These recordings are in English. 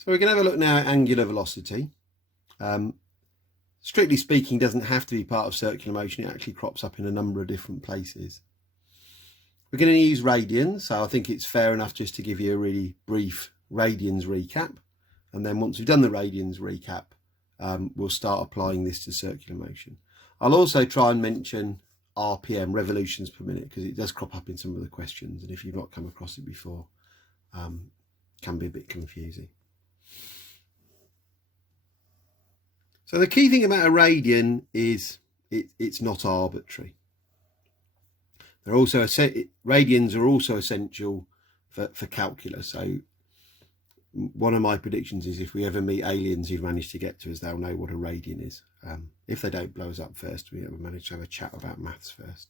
So we're going to have a look now at angular velocity. Strictly speaking, doesn't have to be part of circular motion. It actually crops up in a number of different places. We're going to use radians, so I think it's fair enough just to give you a really brief radians recap. And then once we've done the radians recap, we'll start applying this to circular motion. I'll also try and mention RPM, revolutions per minute, because it does crop up in some of the questions. And if you've not come across it before, can be a bit confusing. So the key thing about a radian is it's not arbitrary. They're also radians are also essential for calculus. So one of my predictions is if we ever meet aliens who've managed to get to us, they'll know what a radian is. If they don't blow us up first, we manage to have a chat about maths first.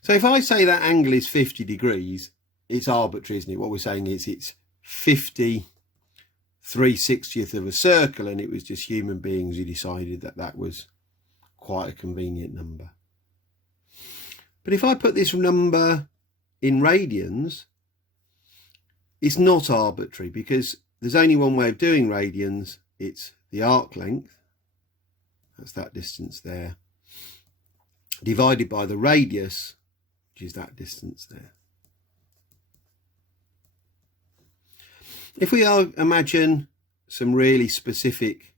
So if I say that angle is 50 degrees, it's arbitrary, isn't it? What we're saying is it's 50 3/60th of a circle, and it was just human beings who decided that that was quite a convenient number. But if I put this number in radians, it's not arbitrary, because there's only one way of doing radians. It's the arc length, that's that distance there, divided by the radius, which is that distance there. If we imagine some really specific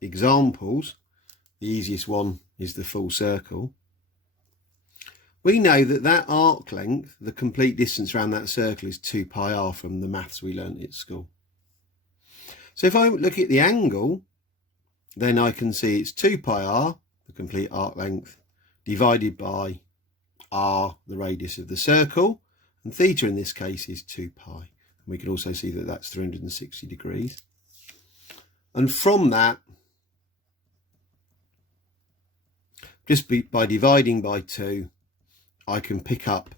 examples, the easiest one is the full circle. We know that that arc length, the complete distance around that circle, is 2 pi r from the maths we learnt at school. So if I look at the angle, then I can see it's 2 pi r, the complete arc length, divided by r, the radius of the circle, and theta in this case is 2 pi. And we can also see that that's 360 degrees. And from that, just by dividing by 2, I can pick up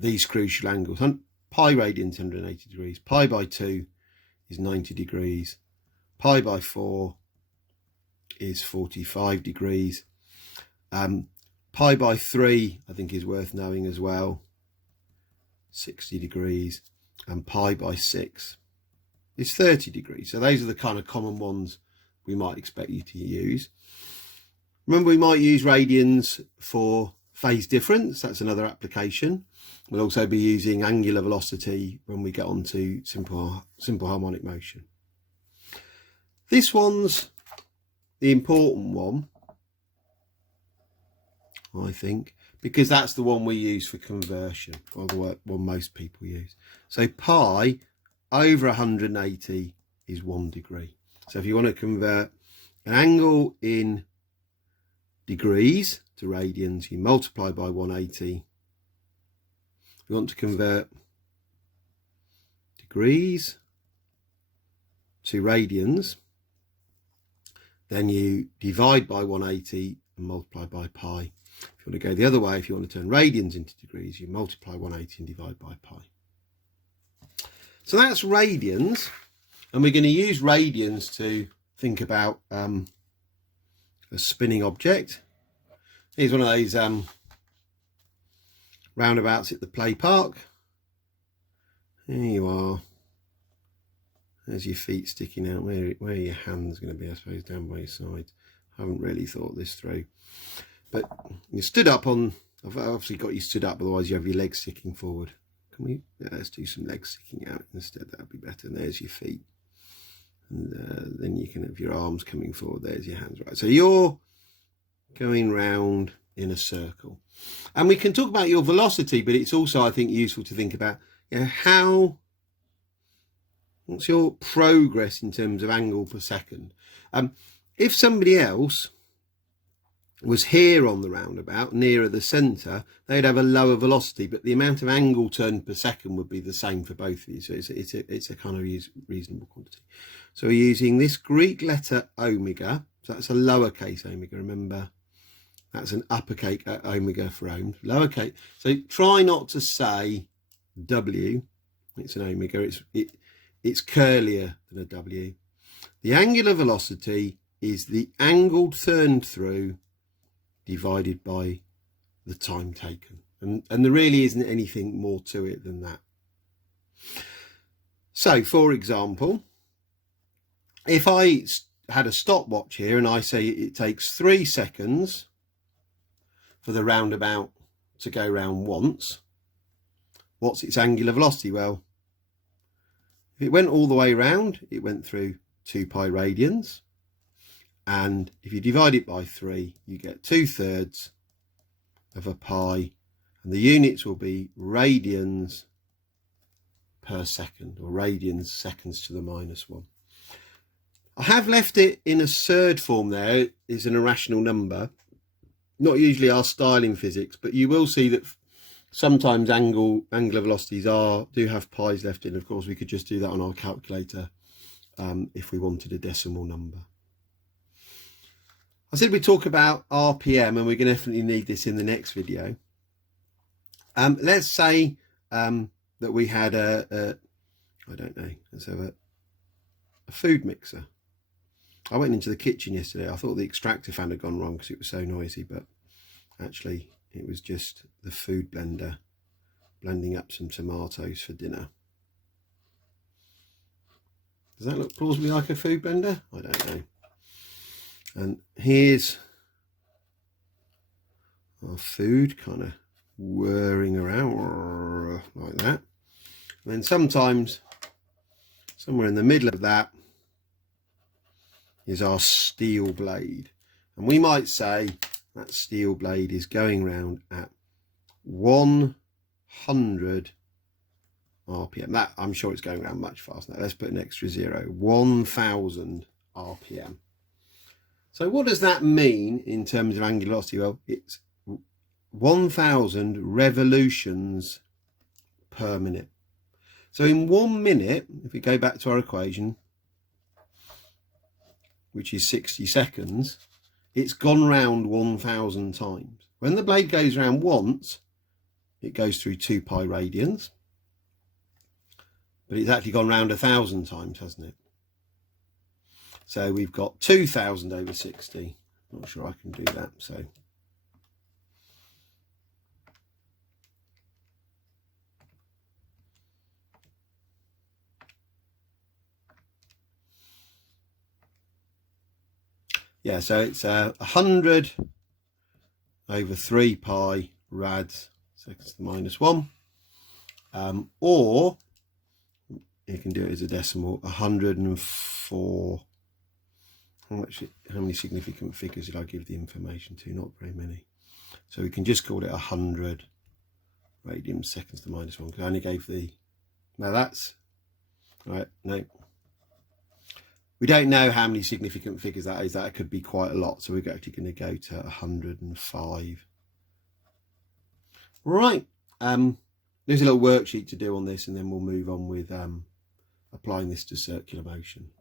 these crucial angles. Pi radians 180 degrees, pi by 2 is 90 degrees, pi by 4 is 45 degrees, pi by 3 I think is worth knowing as well, 60 degrees, and pi by 6 is 30 degrees. So those are the kind of common ones we might expect you to use. Remember, we might use radians for phase difference. That's another application. We'll also be using angular velocity when we get on to simple harmonic motion. This one's the important one, I think, because that's the one we use for conversion, or the one most people use. So pi over 180 is 1 degree. So if you want to convert an angle in degrees to radians, you multiply by 180. If you want to convert degrees to radians, then you divide by 180 and multiply by pi. If you want to go the other way, if you want to turn radians into degrees, you multiply 180 and divide by pi. So that's radians, and we're going to use radians to think about a spinning object. Here's one of those roundabouts at the play park. There you are. There's your feet sticking out. Where are your hands going to be? I suppose down by your sides. I haven't really thought this through. But you stood up on, I've obviously got you stood up, otherwise you have your legs sticking forward. Can we, yeah, let's do some legs sticking out instead, that'll be better. And there's your feet. And then you can have your arms coming forward, there's your hands. Right, so you're going round in a circle. And we can talk about your velocity, but it's also, I think, useful to think about, you know, what's your progress in terms of angle per second? If somebody else was here on the roundabout, nearer the centre, they'd have a lower velocity, but the amount of angle turned per second would be the same for both of you. So it's a kind of reasonable quantity. So we're using this Greek letter omega. So that's a lowercase omega. Remember, that's an uppercase omega for ohms. Lowercase. So try not to say W. It's an omega. It's curlier than a W. The angular velocity is the angle turned through divided by the time taken. And there really isn't anything more to it than that. So, for example, if I had a stopwatch here and I say it takes 3 seconds for the roundabout to go round once, what's its angular velocity? Well, if it went all the way round, it went through 2 pi radians. And if you divide it by 3, you get 2/3 of a pi. And the units will be radians per second, or radians seconds to the -1. I have left it in a surd form there, is an irrational number. Not usually our style in physics, but you will see that sometimes angular velocities do have pi's left in. Of course, we could just do that on our calculator if we wanted a decimal number. I said we'd talk about RPM, and we're going to definitely need this in the next video. Let's say that we had I don't know, let's have a food mixer. I went into the kitchen yesterday. I thought the extractor fan had gone wrong because it was so noisy, but actually it was just the food blender blending up some tomatoes for dinner. Does that look plausibly like a food blender? I don't know. And here's our food kind of whirring around like that. And then sometimes, somewhere in the middle of that, is our steel blade. And we might say that steel blade is going round at 100 RPM. That, I'm sure it's going around much faster. Let's put an extra 0, 1000 RPM. So what does that mean in terms of angular velocity? Well, it's 1000 revolutions per minute. So in 1 minute, if we go back to our equation, which is 60 seconds, it's gone round 1000 times. When the blade goes round once, it goes through 2 pi radians, but it's actually gone round 1000 times, hasn't it? So we've got 2000 over 60. Not sure I can do that, so. Yeah, so it's 100 over 3 pi rads seconds to the -1. Or you can do it as a decimal, 104. How many significant figures did I give the information to? Not very many. So we can just call it 100 radians seconds to the -1, because I only gave the, now that's, right, no. We don't know how many significant figures that is. That could be quite a lot. So we're actually going to go to 105. Right. There's a little worksheet to do on this, and then we'll move on with applying this to circular motion.